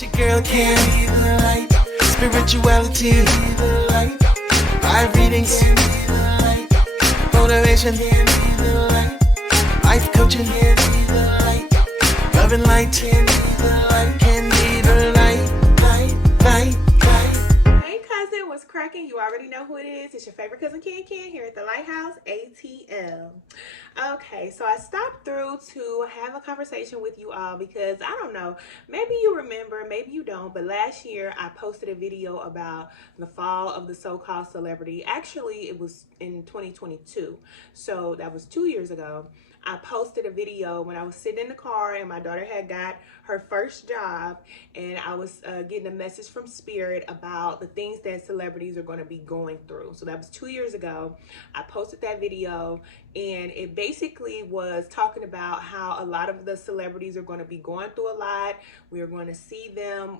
It's your girl Candy, the light. Spirituality, the light. Live readings, the light. Motivation, the light. Life coaching, the light. Love and light, the light. Candy, the light, light. Hey cousin, what's cracking? You already know who it is. It's your favorite cousin Ken here at the Lighthouse ATL. Okay, so I stopped through to have a conversation with you all because I don't know, maybe you remember, maybe you don't, but last year I posted a video about the fall of the so-called celebrity. Actually, it was in 2022, so that was 2 years ago. I posted a video when I was sitting in the car and my daughter had got her first job, and I was getting a message from Spirit about the things that celebrities are going to be going through. So that was 2 years ago. I posted that video, and it basically was talking about how a lot of the celebrities are going to be going through a lot. We are going to see them,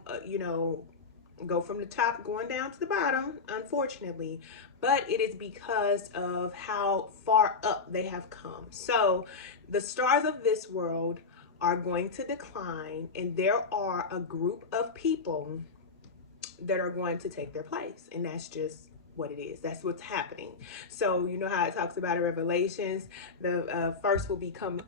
go from the top going down to the bottom, unfortunately, but it is because of how far up they have come. So the stars of this world are going to decline, and there are a group of people that are going to take their place, and that's just what it is. That's what's happening. So you know how it talks about in Revelations, the first will become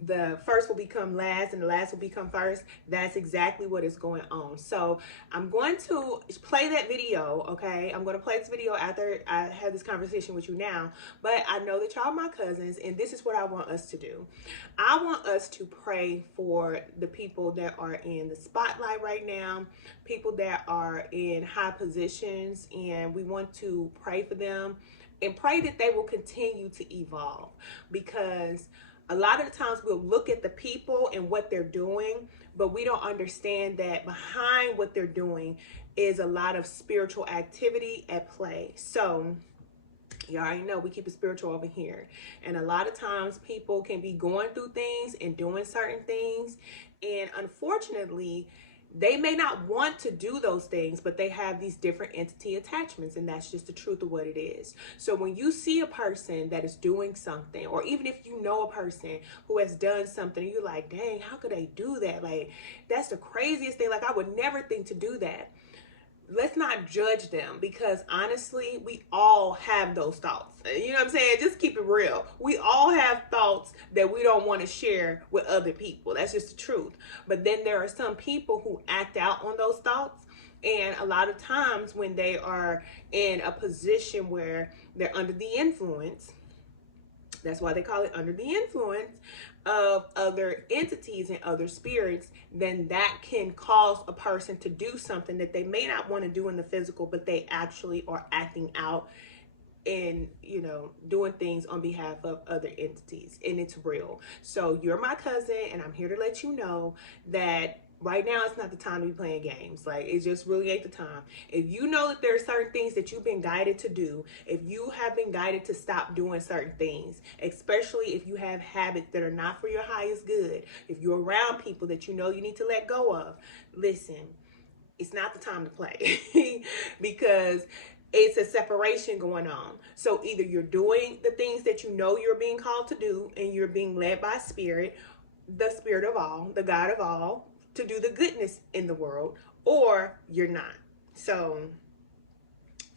the first will become last and the last will become first. That's exactly what is going on. So I'm going to play that video, okay? I'm going to play this video after I have this conversation with you now, but I know that y'all are my cousins, and this is what I want us to do. I want us to pray for the people that are in the spotlight right now, people that are in high positions, and we want to pray for them and pray that they will continue to evolve, because a lot of the times we'll look at the people and what they're doing, but we don't understand that behind what they're doing is a lot of spiritual activity at play. So you already know we keep it spiritual over here. And a lot of times people can be going through things and doing certain things, and unfortunately, they may not want to do those things, but they have these different entity attachments, and that's just the truth of what it is. So when you see a person that is doing something, or even if you know a person who has done something, you're like, dang, how could they do that? Like, that's the craziest thing. Like, I would never think to do that. Let's not judge them, because honestly, we all have those thoughts. You know what I'm saying? Just keep it real. We all have thoughts that we don't want to share with other people. That's just the truth. But then there are some people who act out on those thoughts. And a lot of times when they are in a position where they're under the influence, that's why they call it under the influence of other entities and other spirits, then that can cause a person to do something that they may not want to do in the physical, but they actually are acting out and, doing things on behalf of other entities. And it's real. So you're my cousin, and I'm here to let you know that right now, it's not the time to be playing games. Like, it just really ain't the time. If you know that there are certain things that you've been guided to do, if you have been guided to stop doing certain things, especially if you have habits that are not for your highest good, if you're around people that you know you need to let go of, listen, it's not the time to play because it's a separation going on. So either you're doing the things that you know you're being called to do and you're being led by Spirit, the Spirit of all, the God of all, to do the goodness in the world, or you're not. So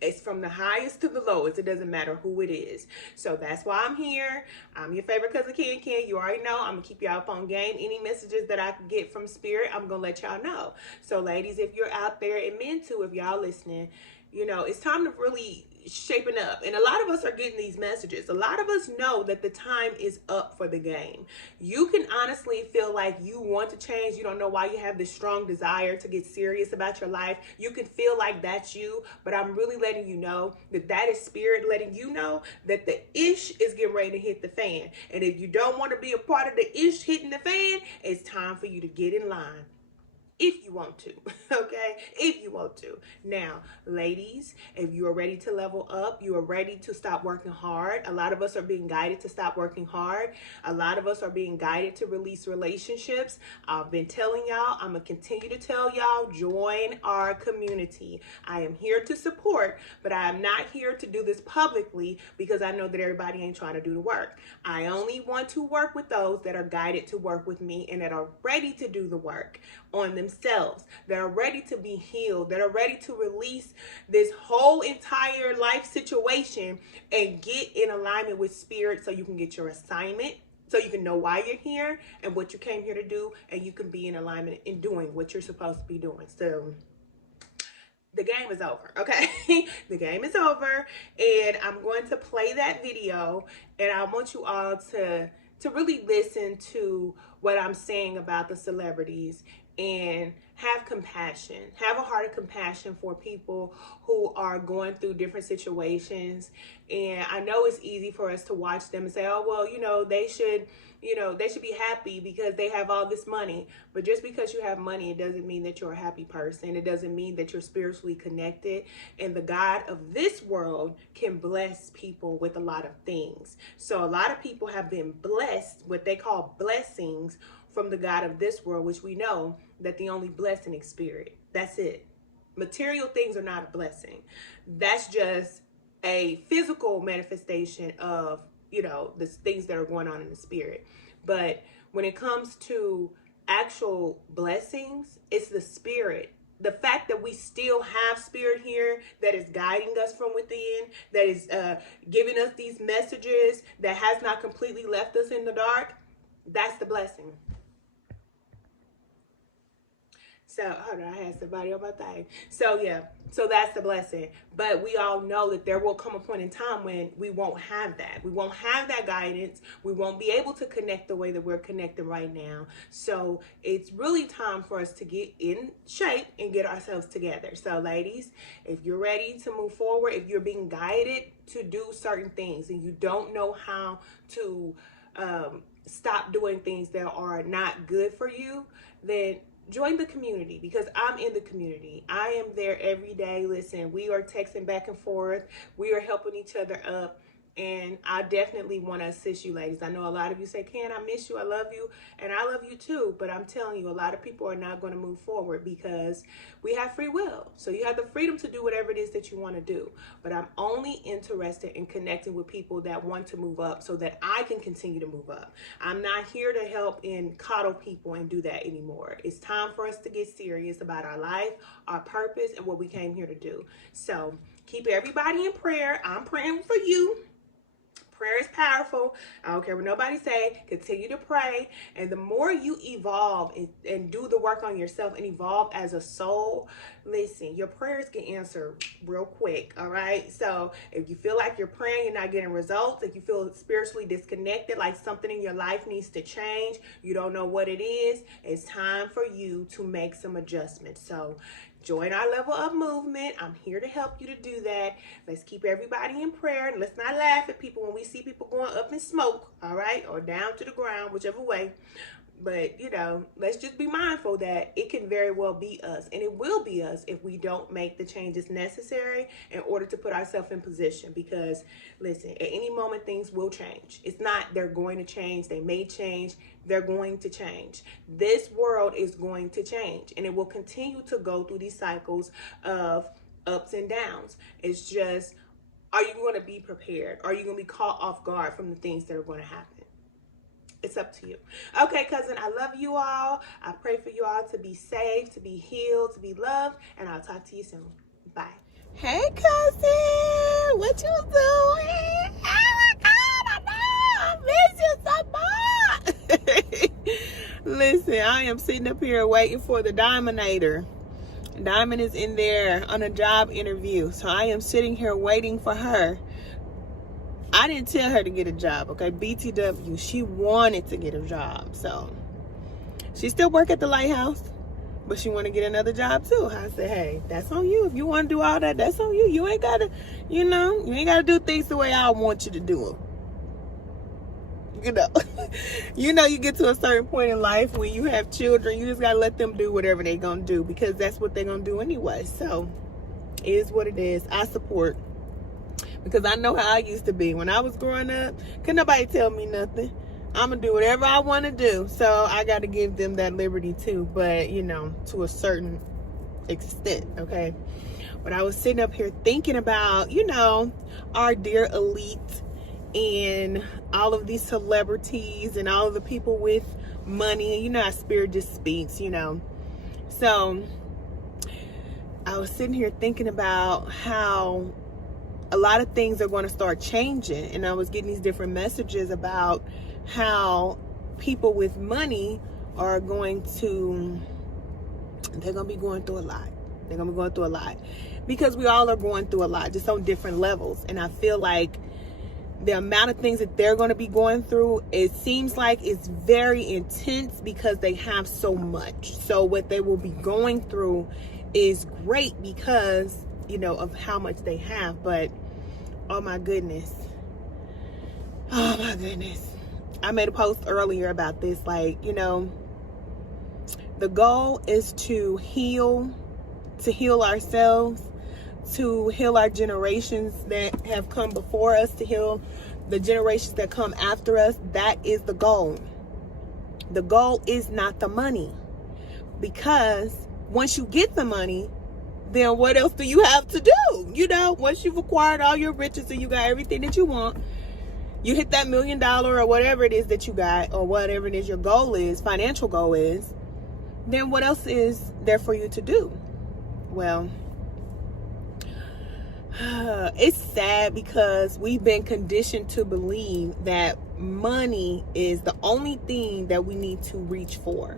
it's from the highest to the lowest. It doesn't matter who it is. So that's why I'm here. I'm your favorite cousin Ken. You already know I'm gonna keep y'all up on game. Any messages that I can get from Spirit, I'm gonna let y'all know. So ladies, if you're out there, and men too, if y'all listening, it's time to really shaping up. And a lot of us are getting these messages. A lot of us know that the time is up for the game. You can honestly feel like you want to change. You don't know why you have this strong desire to get serious about your life. You can feel like that's you, but I'm really letting you know that that is Spirit letting you know that the ish is getting ready to hit the fan. And if you don't want to be a part of the ish hitting the fan, it's time for you to get in line. If you want to, okay? If you want to. Now, ladies, if you are ready to level up, you are ready to stop working hard. A lot of us are being guided to stop working hard. A lot of us are being guided to release relationships. I've been telling y'all, I'm going to continue to tell y'all, join our community. I am here to support, but I am not here to do this publicly because I know that everybody ain't trying to do the work. I only want to work with those that are guided to work with me and that are ready to do the work on the themselves, that are ready to be healed, that are ready to release this whole entire life situation and get in alignment with spirit so you can get your assignment, so you can know why you're here and what you came here to do, and you can be in alignment in doing what you're supposed to be doing. So the game is over, okay? The game is over, and I'm going to play that video, and I want you all to really listen to what I'm saying about the celebrities and have compassion. Have a heart of compassion for people who are going through different situations. And I know it's easy for us to watch them and say, oh, well, they should be happy because they have all this money. But just because you have money, it doesn't mean that you're a happy person. It doesn't mean that you're spiritually connected. And the God of this world can bless people with a lot of things. So a lot of people have been blessed, what they call blessings, from the God of this world, which we know that the only blessing is spirit. That's it. Material things are not a blessing. That's just a physical manifestation of, the things that are going on in the spirit. But when it comes to actual blessings, it's the spirit. The fact that we still have spirit here that is guiding us from within, that is giving us these messages, that has not completely left us in the dark, that's the blessing. So, hold on, I had somebody on my thing. So, yeah, so that's the blessing. But we all know that there will come a point in time when we won't have that. We won't have that guidance. We won't be able to connect the way that we're connecting right now. So, it's really time for us to get in shape and get ourselves together. So, ladies, if you're ready to move forward, if you're being guided to do certain things and you don't know how to stop doing things that are not good for you, then join the community, because I'm in the community. I am there every day. Listen, we are texting back and forth. We are helping each other up. And I definitely want to assist you, ladies. I know a lot of you say, Can, I miss you. I love you. And I love you too. But I'm telling you, a lot of people are not going to move forward because we have free will. So you have the freedom to do whatever it is that you want to do. But I'm only interested in connecting with people that want to move up so that I can continue to move up. I'm not here to help and coddle people and do that anymore. It's time for us to get serious about our life, our purpose, and what we came here to do. So keep everybody in prayer. I'm praying for you. Prayer is powerful. I don't care what nobody say. Continue to pray. And the more you evolve and do the work on yourself and evolve as a soul, listen, your prayers get answered real quick. All right. So if you feel like you're praying, you're not getting results, if you feel spiritually disconnected, like something in your life needs to change, you don't know what it is, it's time for you to make some adjustments. So join our level up movement. I'm here to help you to do that. Let's keep everybody in prayer. And let's not laugh at people when we see people going up in smoke, all right? Or down to the ground, whichever way. But, let's just be mindful that it can very well be us. And it will be us if we don't make the changes necessary in order to put ourselves in position. Because, listen, at any moment, things will change. It's not they're going to change. They may change. They're going to change. This world is going to change. And it will continue to go through these cycles of ups and downs. It's just, are you going to be prepared? Are you going to be caught off guard from the things that are going to happen? It's up to you. Okay, cousin, I love you all. I pray for you all to be safe, to be healed, to be loved, and I'll talk to you soon. Bye. Hey, cousin. What you doing? Oh, my God, I miss you so much. Listen, I am sitting up here waiting for the Diamondator. Diamond is in there on a job interview, so I am sitting here waiting for her. I didn't tell her to get a job, okay? BTW, she wanted to get a job. So she still work at the Lighthouse, but she want to get another job too. I said, hey, that's on you. If you want to do all that, that's on you. You ain't got to, you ain't got to do things the way I want you to do them. You get to a certain point in life when you have children, you just got to let them do whatever they're going to do because that's what they're going to do anyway. So it is what it is. I support. Because I know how I used to be. When I was growing up, couldn't nobody tell me nothing. I'm going to do whatever I want to do. So I got to give them that liberty too. But, to a certain extent, okay? But I was sitting up here thinking about, our dear elite and all of these celebrities and all of the people with money. And how spirit just speaks, So I was sitting here thinking about how a lot of things are going to start changing, and I was getting these different messages about how people with money are going to, they're going to be going through a lot. They're going to be going through a lot because we all are going through a lot, just on different levels. And I feel like the amount of things that they're going to be going through, it seems like it's very intense because they have so much. So what they will be going through is great because, you know, of how much they have. But oh my goodness, I made a post earlier about this. Like, you know, the goal is to heal ourselves, to heal our generations that have come before us, to heal the generations that come after us. That is the goal. The goal is not the money, because once you get the money, then what else do you have to do? You know, once you've acquired all your riches and you got everything that you want, you hit that $1 million or whatever it is that you got, or whatever it is your goal is, financial goal is, then what else is there for you to do? Well, it's sad because we've been conditioned to believe that money is the only thing that we need to reach for.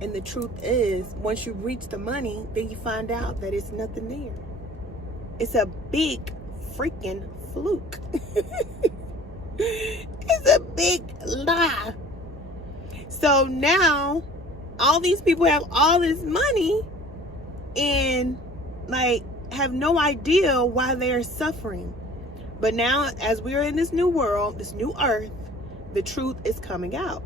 And the truth is, once you reach the money, then you find out that it's nothing there. It's a big freaking fluke. It's a big lie. So now, all these people have all this money and like have no idea why they're suffering. But now, as we're in this new world, this new earth, the truth is coming out.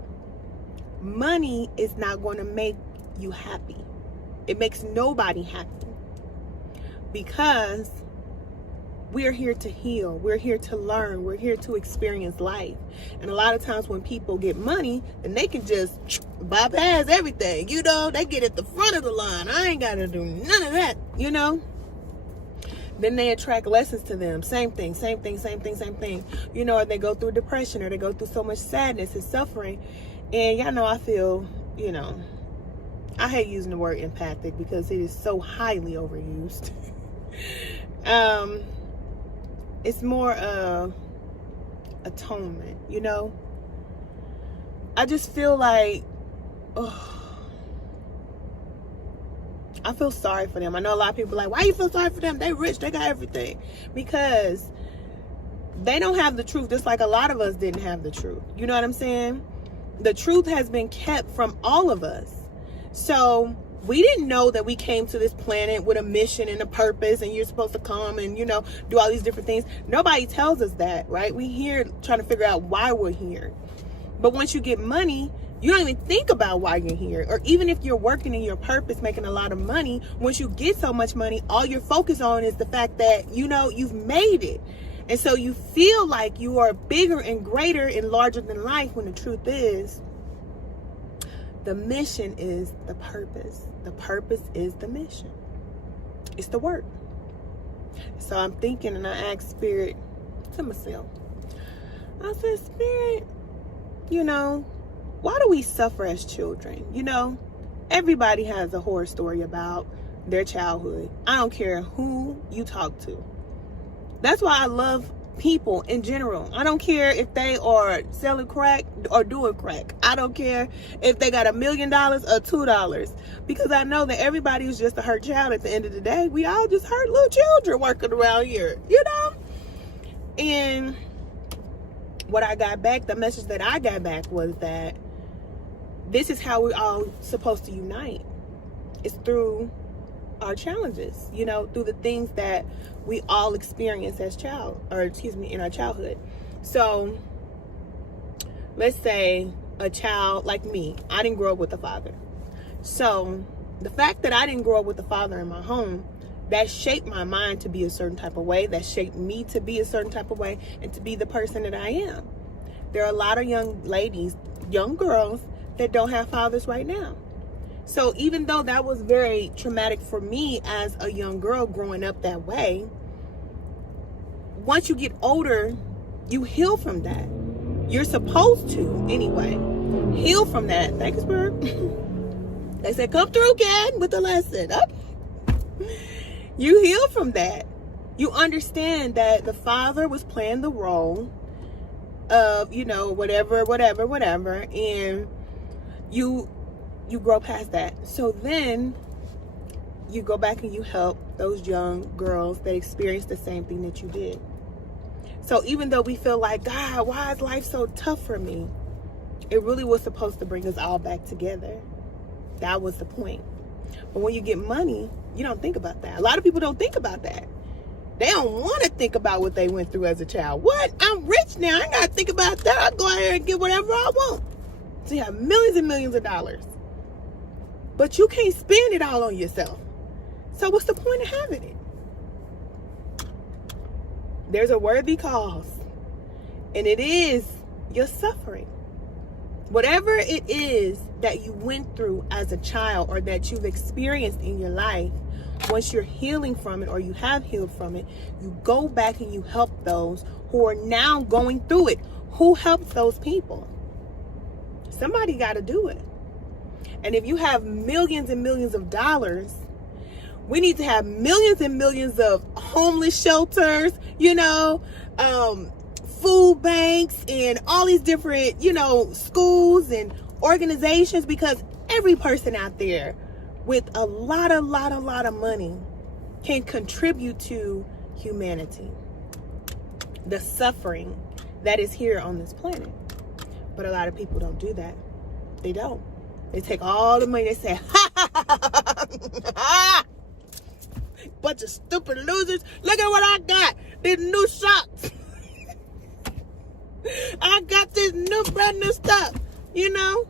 Money is not going to make you happy. It makes nobody happy, because we're here to heal. We're here to learn. We're here to experience life. And a lot of times when people get money, then they can just bypass everything. You know, they get at the front of the line. I ain't got to do none of that, you know. Then they attract lessons to them. Same thing. You know, or they go through depression, or they go through so much sadness and suffering. And y'all know I feel, you know, I hate using the word empathic because it is so highly overused. It's more atonement, you know. I just feel like, I feel sorry for them. I know a lot of people are like, why you feel sorry for them? They rich, they got everything. Because they don't have the truth, just like a lot of us didn't have the truth. You know what I'm saying? The truth has been kept from all of us. So we didn't know that we came to this planet with a mission and a purpose, and you're supposed to come and, you know, do all these different things. Nobody tells us that, right? We here trying to figure out why we're here. But once you get money, you don't even think about why you're here. Or even if you're working in your purpose, making a lot of money, once you get so much money, all you're focused on is the fact that, you know, you've made it. And so you feel like you are bigger and greater and larger than life, when the truth is, the mission is the purpose. The purpose is the mission. It's the work. So I'm thinking, and I asked Spirit to myself, I said, Spirit, you know, why do we suffer as children? You know, everybody has a horror story about their childhood. I don't care who you talk to. That's why I love people in general. I don't care if they are selling crack or doing crack. I don't care if they got $1 million or $2, because I know that everybody is just a hurt child at the end of the day. We all just hurt little children working around here, you know? And what I got back, the message that I got back was that this is how we're all supposed to unite. It's through our challenges, you know, through the things that we all experience as in our childhood. So let's say a child like me, I didn't grow up with a father. So the fact that I didn't grow up with a father in my home, that shaped my mind to be a certain type of way, that shaped me to be a certain type of way, and to be the person that I am. There are a lot of young ladies, young girls, that don't have fathers right now. So even though that was very traumatic for me as a young girl growing up that way, once you get older, you heal from that. You're supposed to, anyway, heal from that. Thanks, Bird. They said, come through, Ken, with the lesson. Okay. You heal from that. You understand that the father was playing the role of, you know, whatever, and you grow past that. So then you go back and you help those young girls that experienced the same thing that you did. So even though we feel like, God, why is life so tough for me? It really was supposed to bring us all back together. That was the point. But when you get money, you don't think about that. A lot of people don't think about that. They don't want to think about what they went through as a child. What? I'm rich now. I ain't got to think about that. I'll go out here and get whatever I want. So you have millions and millions of dollars. But you can't spend it all on yourself. So what's the point of having it? There's a worthy cause. And it is your suffering. Whatever it is that you went through as a child or that you've experienced in your life, once you're healing from it or you have healed from it, you go back and you help those who are now going through it. Who helps those people? Somebody got to do it. And if you have millions and millions of dollars, we need to have millions and millions of homeless shelters, you know, food banks and all these different, you know, schools and organizations, because every person out there with a lot of money can contribute to humanity, the suffering that is here on this planet. But a lot of people don't do that. They don't. They take all the money. They say, ha ha ha ha, bunch of stupid losers. Look at what I got. These new socks. I got this new brand new stuff, you know?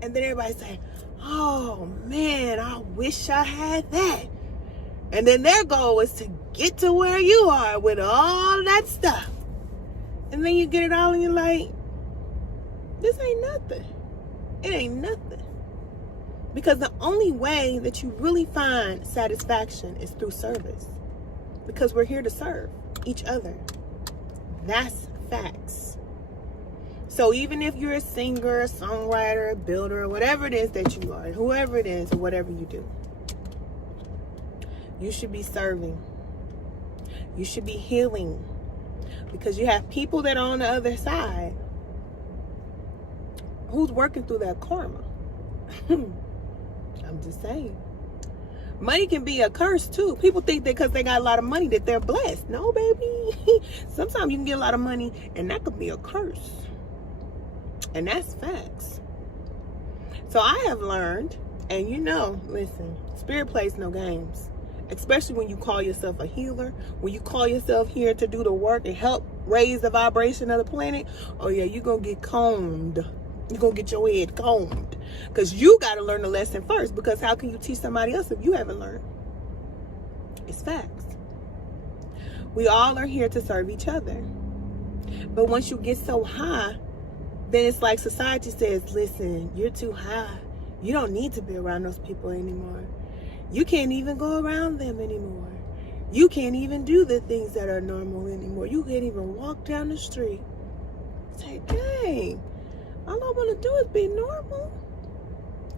And then everybody say, oh man, I wish I had that. And then their goal is to get to where you are with all that stuff. And then you get it all and you're like, this ain't nothing. It ain't nothing. Because the only way that you really find satisfaction is through service. Because we're here to serve each other. That's facts. So even if you're a singer, a songwriter, a builder, whatever it is that you are, whoever it is, or whatever you do, you should be serving. You should be healing. Because you have people that are on the other side who's working through that karma. I'm just saying. Money can be a curse too. People think that because they got a lot of money that they're blessed. No, baby. Sometimes you can get a lot of money and that could be a curse. And that's facts. So I have learned, and you know, listen, spirit plays no games. Especially when you call yourself a healer, when you call yourself here to do the work and help raise the vibration of the planet. Oh yeah, you're going to get combed. You're going to get your head combed. Because you got to learn the lesson first. Because how can you teach somebody else if you haven't learned? It's facts. We all are here to serve each other. But once you get so high, then it's like society says, listen, you're too high. You don't need to be around those people anymore. You can't even go around them anymore. You can't even do the things that are normal anymore. You can't even walk down the street. Say, dang, all I want to do is be normal.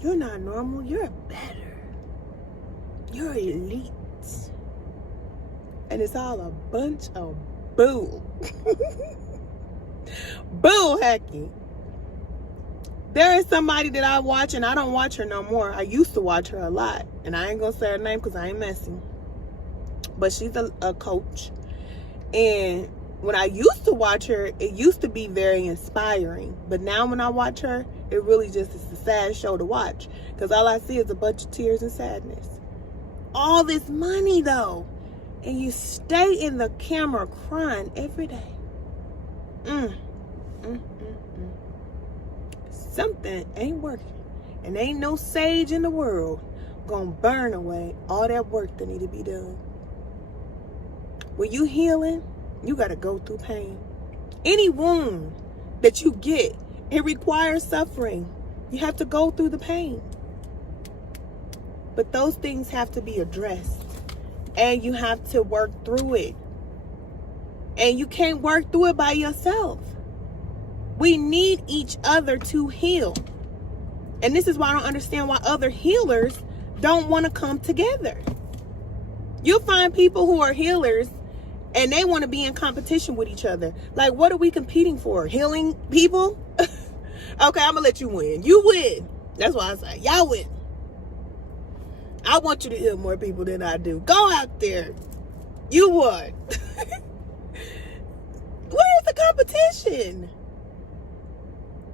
You're not normal. You're better. You're elite. And it's all a bunch of bull. Bull hacking. There is somebody that I watch, and I don't watch her no more. I used to watch her a lot. And I ain't going to say her name because I ain't messing. But she's a coach. And when I used to watch her, it used to be very inspiring. But now when I watch her, it really just is a sad show to watch. Because all I see is a bunch of tears and sadness. All this money, though. And you stay in the camera crying every day. Something ain't working. And ain't no sage in the world gonna burn away all that work that need to be done. When you healing, you gotta go through pain. Any wound that you get, it requires suffering. You have to go through the pain. But those things have to be addressed. And you have to work through it. And you can't work through it by yourself. We need each other to heal. And this is why I don't understand why other healers don't want to come together. You'll find people who are healers and they want to be in competition with each other. Like, what are we competing for? Healing people? Okay, I'm going to let you win. You win. That's why I say, y'all win. I want you to heal more people than I do. Go out there. You won. Where's the competition?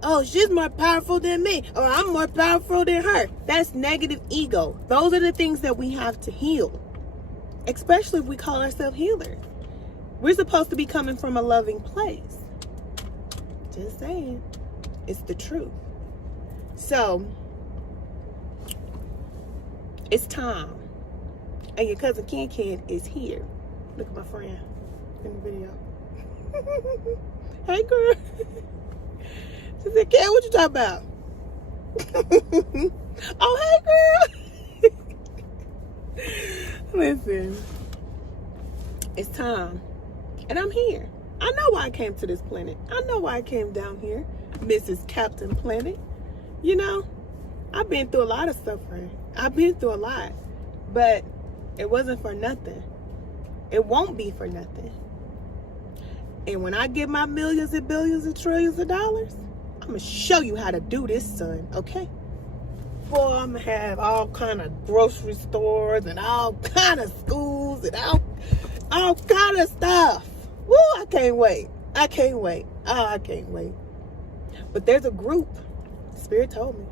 Oh, she's more powerful than me. Or I'm more powerful than her. That's negative ego. Those are the things that we have to heal. Especially if we call ourselves healers. We're supposed to be coming from a loving place. Just saying. It's the truth. So, it's time. And your cousin Ken is here. Look at my friend in the video. Hey, girl. She said, Ken, what you talking about? Oh, hey, girl. Listen. It's time. And I'm here. I know why I came to this planet. I know why I came down here, Mrs. Captain Planet. You know, I've been through a lot of suffering. I've been through a lot. But it wasn't for nothing. It won't be for nothing. And when I get my millions and billions and trillions of dollars, I'm going to show you how to do this, son. Okay? Boy, I'm going to have all kind of grocery stores and all kind of schools and all kind of stuff. Woo, I can't wait. I can't wait. Oh, I can't wait. But there's a group. Spirit told me.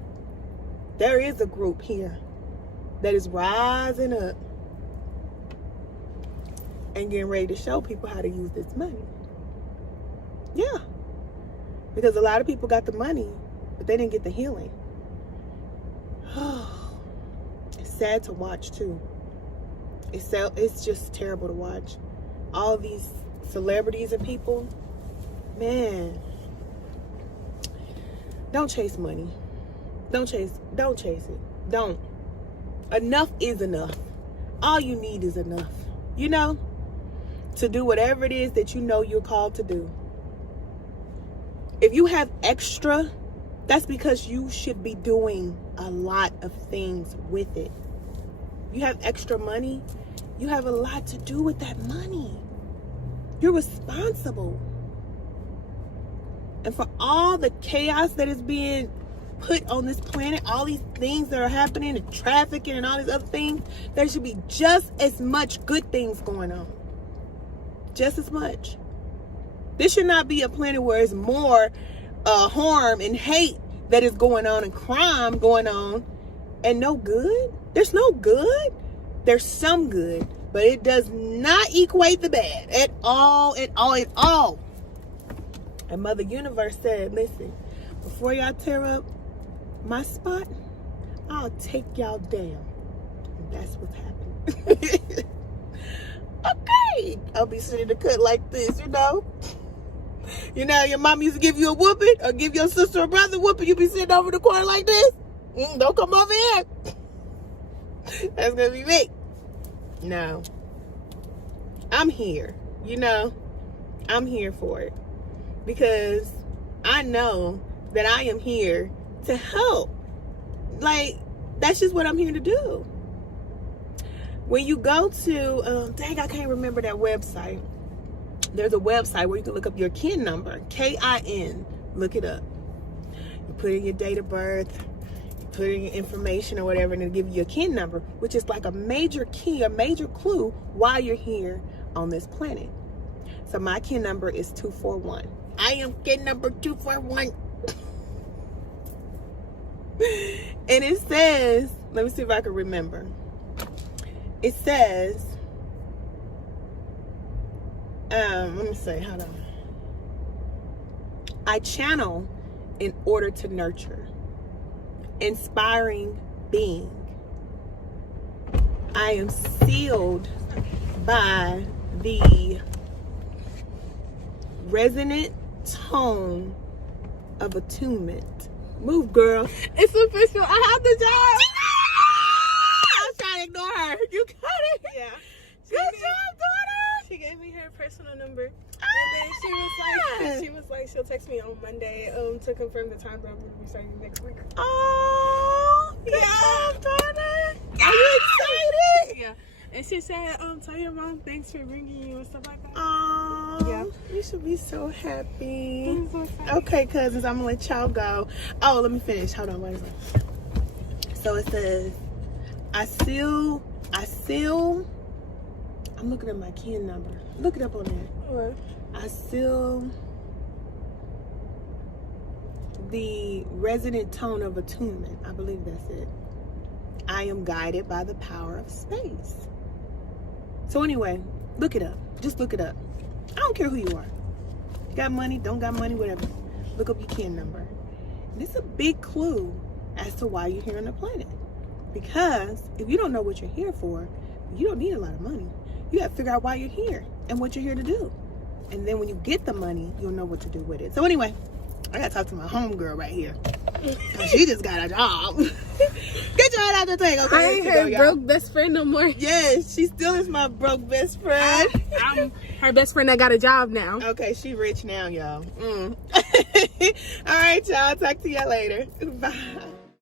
There is a group here that is rising up and getting ready to show people how to use this money. Yeah. Because a lot of people got the money, but they didn't get the healing. It's sad to watch, too. It's just terrible to watch. All these celebrities and people, man, don't chase money. Don't chase it. Don't. Enough is enough. All you need is enough, you know, to do whatever it is that you know you're called to do. If you have extra, that's because you should be doing a lot of things with it. You have extra money, you have a lot to do with that money. You're responsible. And for all the chaos that is being put on this planet, all these things that are happening, and trafficking and all these other things, there should be just as much good things going on. Just as much. This should not be a planet where it's more harm and hate that is going on and crime going on and no good. There's no good. There's some good, but it does not equate the bad at all, at all, at all. And Mother Universe said, listen, before y'all tear up my spot, I'll take y'all down. And that's what's happening. Okay. I'll be sitting in the cut like this, you know. You know, your mom used to give you a whooping or give your sister or brother a whooping. You be sitting over the corner like this. Don't come over here. That's going to be me. No. I'm here. You know, I'm here for it. Because I know that I am here to help. Like, that's just what I'm here to do. When you go to, dang, I can't remember that website. There's a website where you can look up your KIN number, KIN. Look it up. You put in your date of birth, you put in your information or whatever, and it'll give you your KIN number, which is like a major key, a major clue why you're here on this planet. So my KIN number is 241. I am KIN number 241. And it says, let me see if I can remember. It says, let me say, hold on. I channel in order to nurture. Inspiring being. I am sealed by the resonant tone of attunement. Move, girl. It's official. I have the job. I was trying to ignore her. You got it. Yeah. Good job, daughter. She gave me her personal number. And then she was like she'll text me on Monday to confirm the time that I'm going to be starting next week. Oh, yeah, daughter. Are you excited? Yeah. And she said, tell your mom thanks for bringing you and stuff like that. Oh, Yeah. You should be so happy. I'm so excited. Okay, cousins, I'm gonna let y'all go. Oh, let me finish. Hold on, wait a minute. So it says, I seal. I'm looking at my kin number. Look it up on there. What? I seal the resonant tone of attunement. I believe that's it. I am guided by the power of space. So anyway, look it up. Just look it up. I don't care who you are. You got money, don't got money, whatever. Look up your kin number. And it's a big clue as to why you're here on the planet. Because if you don't know what you're here for, you don't need a lot of money. You got to figure out why you're here and what you're here to do. And then when you get the money, you'll know what to do with it. So anyway, I got to talk to my homegirl right here. She just got a job. Get your head out the thing. Okay, I ain't her broke best friend no more. Yes, she still is my broke best friend. I'm her best friend that got a job now. Okay, she rich now, y'all. All right, y'all. Talk to y'all later. Bye.